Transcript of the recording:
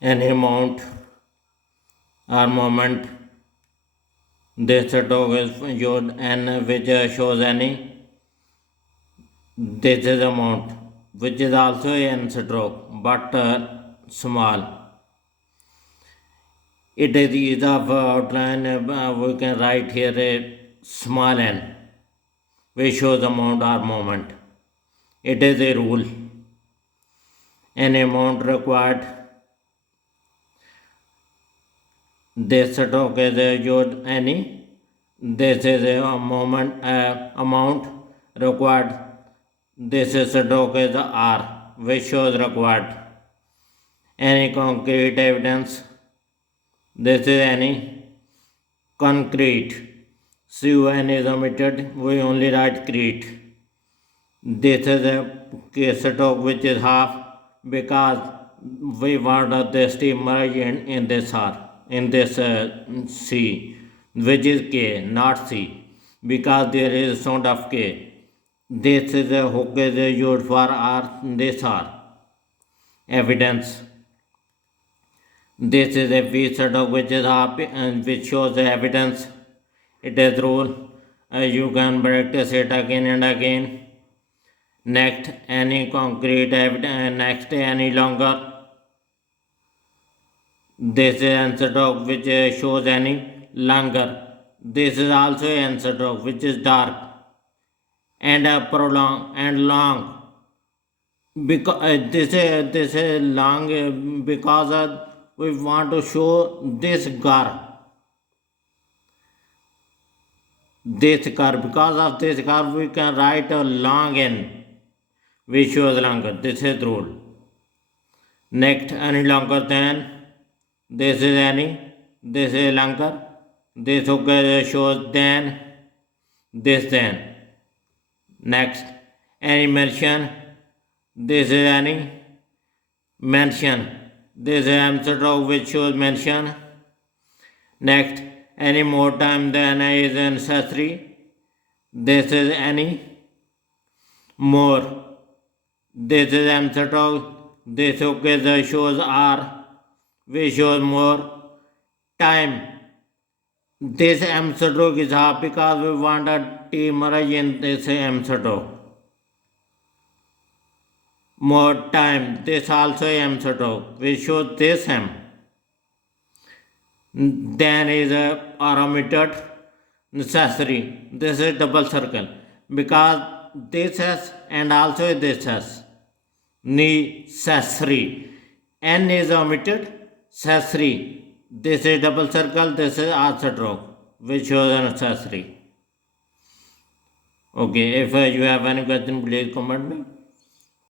any amount or moment. This stroke is used and which shows any. This is amount which is also n stroke but small. It is ease of outline. We can write here a small n which shows amount or moment. It is a rule. Any amount required. This stroke is used any. This is a moment amount required. This is stroke is R which shows required. Any concrete evidence. This is any concrete. CON is omitted. We only write crete. This is a stroke which is half because we want the steamer in this R, in this C, which is K, not C, because there is sound of K. This is a hook is used for R, this R. Evidence. This is a V stroke which is half and which shows the evidence. It is rule. You can practice it again and again. Next, any concrete evidence. Next, any longer. This is n stroke which shows any longer. This is also n stroke which is dark and prolonged and long. Because this is long because we want to show this curve. This curve, because of this curve, we can write a long n which shows longer. This is rule. Next, any longer than. This is any. This is longer. This shows than. This then. Next, any mention. This is any. Mention. This is M stroke which shows mention. Next, any more time than is necessary. This is any. More. This is M stroke. This shows R which shows more. Time. This M stroke is half because we want a T merge in this M stroke. More time. This also M stroke which shows this M. Then is or omitted. Necessary. This is double circle because this S and also this S. Necessary. N is omitted. Necessary. This is double circle. This is R stroke which shows a necessary. Okay, if you have any question, please comment me.